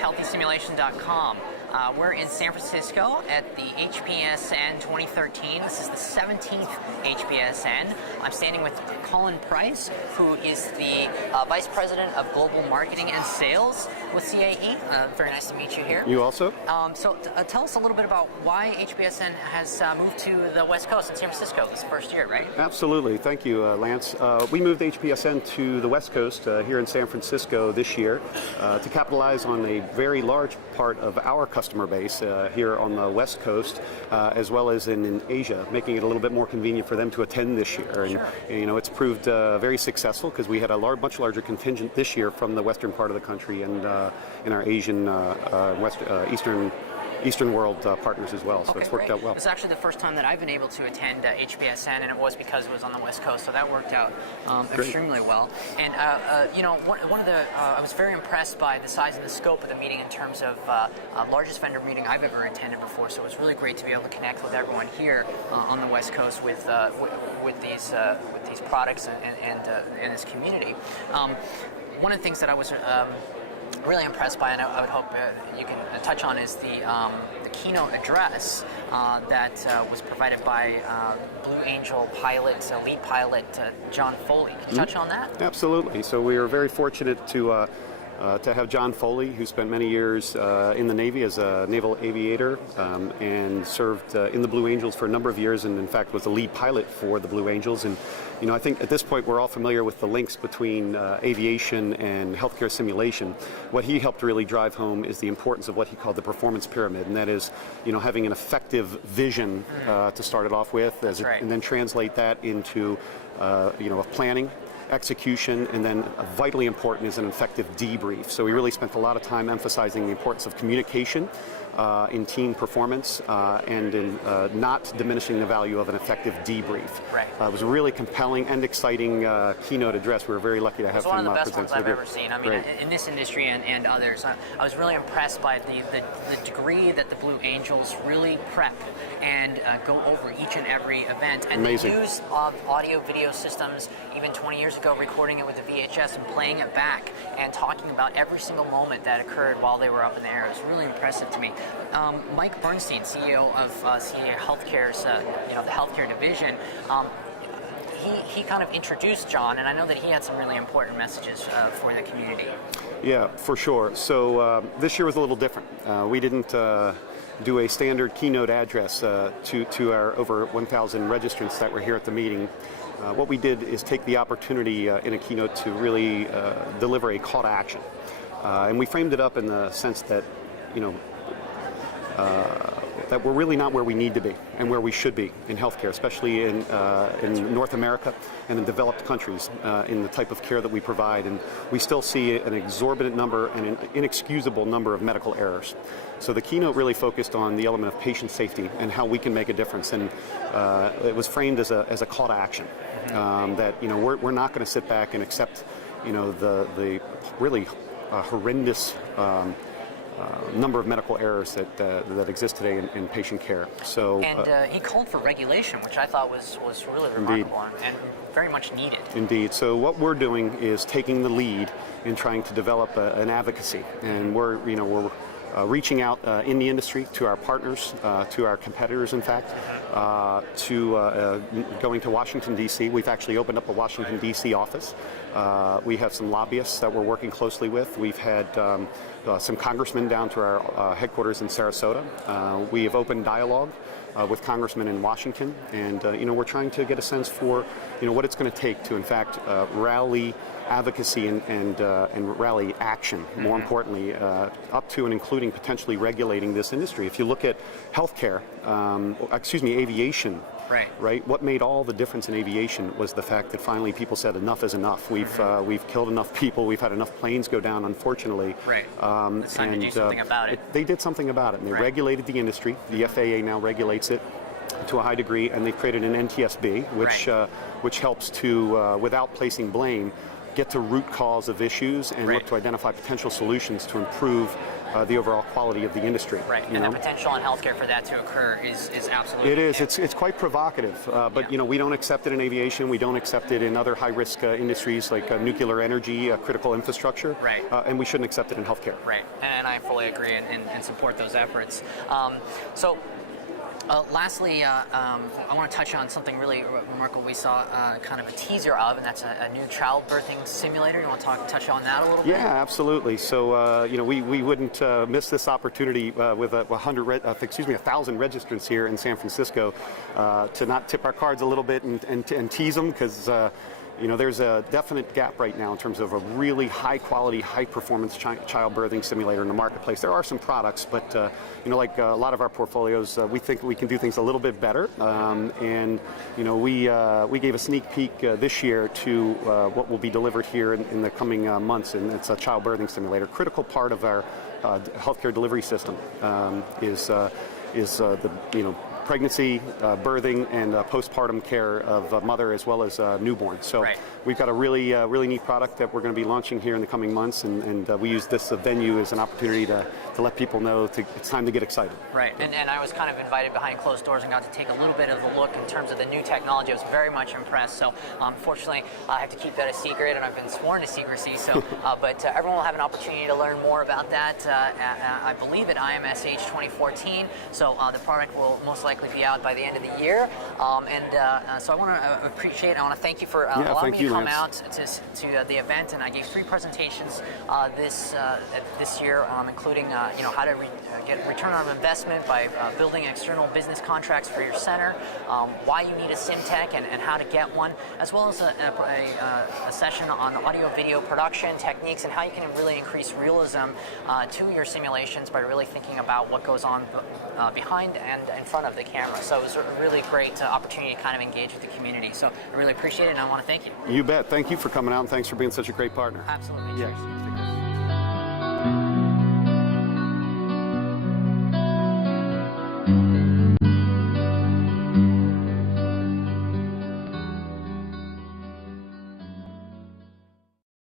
HealthySimulation.com. We're in San Francisco at the HPSN 2013. This is the 17th HPSN. I'm standing with Colin Preis, who is the Vice President of Global Marketing and Sales with CAE. Very nice to meet you here. You also. So tell us a little bit about why HPSN has moved to the West Coast in San Francisco this first year, right? Absolutely. Thank you, Lance. We moved HPSN to the West Coast here in San Francisco this year to capitalize on a very large part of our customer base here on the West Coast, as well as in Asia, making it a little bit more convenient for them to attend this year. And, you know, it's proved very successful because we had a much larger contingent this year from the western part of the country and in our Asian, Eastern world partners as well, so it's worked out well. It's actually the first time that I've been able to attend HPSN, and it was because it was on the West Coast, so that worked out extremely well. And you know, one of the I was very impressed by the size and the scope of the meeting in terms of largest vendor meeting I've ever attended before. So it was really great to be able to connect with everyone here on the West Coast with these products and this community. One of the things that I was really impressed by, and I would hope you can touch on, is the keynote address that was provided by Blue Angel lead pilot John Foley. Can you touch on that? Absolutely. So we are very fortunate to have John Foley, who spent many years in the Navy as a naval aviator and served in the Blue Angels for a number of years, and in fact was the lead pilot for the Blue Angels. And you know, I think at this point we're all familiar with the links between aviation and healthcare simulation. What he helped really drive home is the importance of what he called the performance pyramid, and that is, you know, having an effective vision to start it off with, and then translate that into, you know, planning, execution, and then vitally important is an effective debrief. So we really spent a lot of time emphasizing the importance of communication in team performance and in not diminishing the value of an effective debrief. It was a really compelling and exciting keynote address. We were very lucky to have him present. It's one of the best ones I've ever seen. I mean, in this industry and others. I was really impressed by the degree that the Blue Angels really prep and go over each and every event. And Amazing. They use audio video systems even 20 years ago, recording it with a VHS and playing it back and talking about every single moment that occurred while they were up in the air. It was really impressive to me. Mike Bernstein, CEO of CAE Healthcare's, you know, the healthcare division, he kind of introduced John, and I know that he had some really important messages for the community. Yeah, for sure. So this year was a little different. We didn't do a standard keynote address to our over 1,000 registrants that were here at the meeting. What we did is take the opportunity in a keynote to really deliver a call to action. And we framed it up in the sense that, you know, that we're really not where we need to be and where we should be in healthcare, especially in North America and in developed countries in the type of care that we provide. And we still see an exorbitant number and an inexcusable number of medical errors. So the keynote really focused on the element of patient safety and how we can make a difference. And it was framed as a call to action, that, you know, we're not going to sit back and accept, you know, the really horrendous number of medical errors that exist today in patient care. So, and he called for regulation, which I thought was really remarkable and very much needed. Indeed. So what we're doing is taking the lead in trying to develop an advocacy, and we're reaching out in the industry to our partners, to our competitors, in fact, to going to Washington, D.C. We've actually opened up a Washington, D.C. office. We have some lobbyists that we're working closely with. We've had some congressmen down to our headquarters in Sarasota. We have opened dialogue with congressmen in Washington, and you know, we're trying to get a sense for, you know, what it's going to take to, in fact, rally advocacy and rally action, more importantly, up to and including potentially regulating this industry. If you look at healthcare, aviation, right? What made all the difference in aviation was the fact that finally people said enough is enough. We've killed enough people. We've had enough planes go down, unfortunately. It's time to do something about it. They did something about it, and they regulated the industry. The FAA now regulates it to a high degree, and they've created an NTSB, which helps to, without placing blame, get to root cause of issues and look to identify potential solutions to improve the overall quality of the industry. Right, and the potential in healthcare for that to occur is absolutely. It is. It's quite provocative, but we don't accept it in aviation. We don't accept it in other high-risk industries like nuclear energy, critical infrastructure, right. And we shouldn't accept it in healthcare. Right, and I fully agree and support those efforts. Lastly, I want to touch on something really remarkable we saw kind of a teaser of, and that's a new childbirthing simulator. You want to touch on that a little bit? Yeah, absolutely. So, we wouldn't miss this opportunity with 1,000 registrants here in San Francisco to not tip our cards a little bit and tease them, because there's a definite gap right now in terms of a really high-quality, high-performance childbirthing simulator in the marketplace. There are some products, but like a lot of our portfolios, we think we can do things a little bit better. We gave a sneak peek this year to what will be delivered here in the coming months, and it's a childbirthing simulator. Critical part of our healthcare delivery system is the pregnancy, birthing, and postpartum care of mother as well as newborn. So we've got a really neat product that we're going to be launching here in the coming months, and we use this venue as an opportunity to let people know it's time to get excited. Right, and I was kind of invited behind closed doors and got to take a little bit of a look in terms of the new technology. I was very much impressed. So unfortunately, I have to keep that a secret, and I've been sworn to secrecy. So, but everyone will have an opportunity to learn more about that. I believe at IMSH 2014. So the product will most likely be out by the end of the year. So I want to I want to thank you for allowing me to come out to the event. And I gave 3 presentations this year, including how to get return on investment by building external business contracts for your center, why you need a SimTech and how to get one, as well as a session on audio-video production techniques and how you can really increase realism to your simulations by really thinking about what goes on behind and in front of the camera. So it was a really great opportunity to kind of engage with the community. So I really appreciate it, and I want to thank you. You bet. Thank you for coming out, and thanks for being such a great partner. Absolutely. Yeah. Cheers.